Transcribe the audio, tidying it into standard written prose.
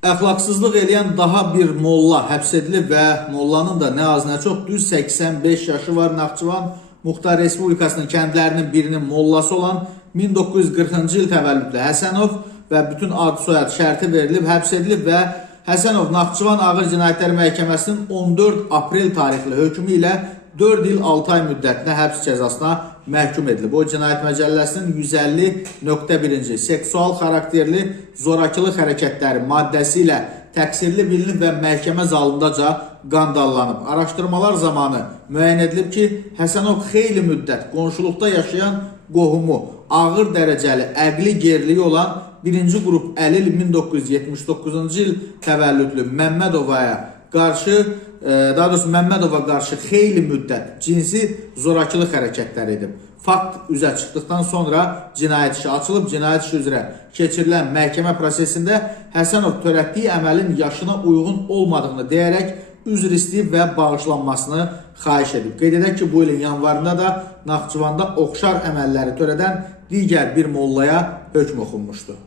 Əxlaqsızlıq eləyən daha bir molla həbs edilib və mollanın da nə az nə çox düz 85 yaşı var. Naxçıvan Muxtar Respublikasının kəndlərinin birinin mollası olan 1940-cı il təvəllüdlü Həsənov və bütün ad soyad şərti verilib, həbs edilib və Həsənov Naxçıvan Ağır Cinayətlər Məhkəməsinin 14 aprel tarixli hökmü ilə 4 il 6 ay müddətinə həbs cəzasına məhkum edilib. O, Cinayət Məcəlləsinin 150.1-ci seksual xarakterli zorakılıq hərəkətləri maddəsi ilə təqsirli bilinib və məhkəmə zalındaca qandallanıb. Araşdırmalar zamanı müəyyən edilib ki, Həsənov xeyli müddət qonşuluqda yaşayan qohumu ağır dərəcəli əqli geriliyi olan 1-ci qrup əlil 1979-cu il təvəllüdlü Məmmədovaya qarşı, daha doğrusu Məmmədova qarşı xeyli müddət cinsi zorakılıq hərəkətləri edib. Fakt üzə çıxdıqdan sonra cinayət işi açılıb. Cinayət işi üzrə keçirilən məhkəmə prosesində Həsənov törətdiyi əməlin yaşına uyğun olmadığını deyərək üzr istəyib və bağışlanmasını xahiş edib. Qeyd edək ki, bu ilin yanvarında da Naxçıvanda oxşar əməlləri törədən digər bir mollaya hökm oxunmuşdu.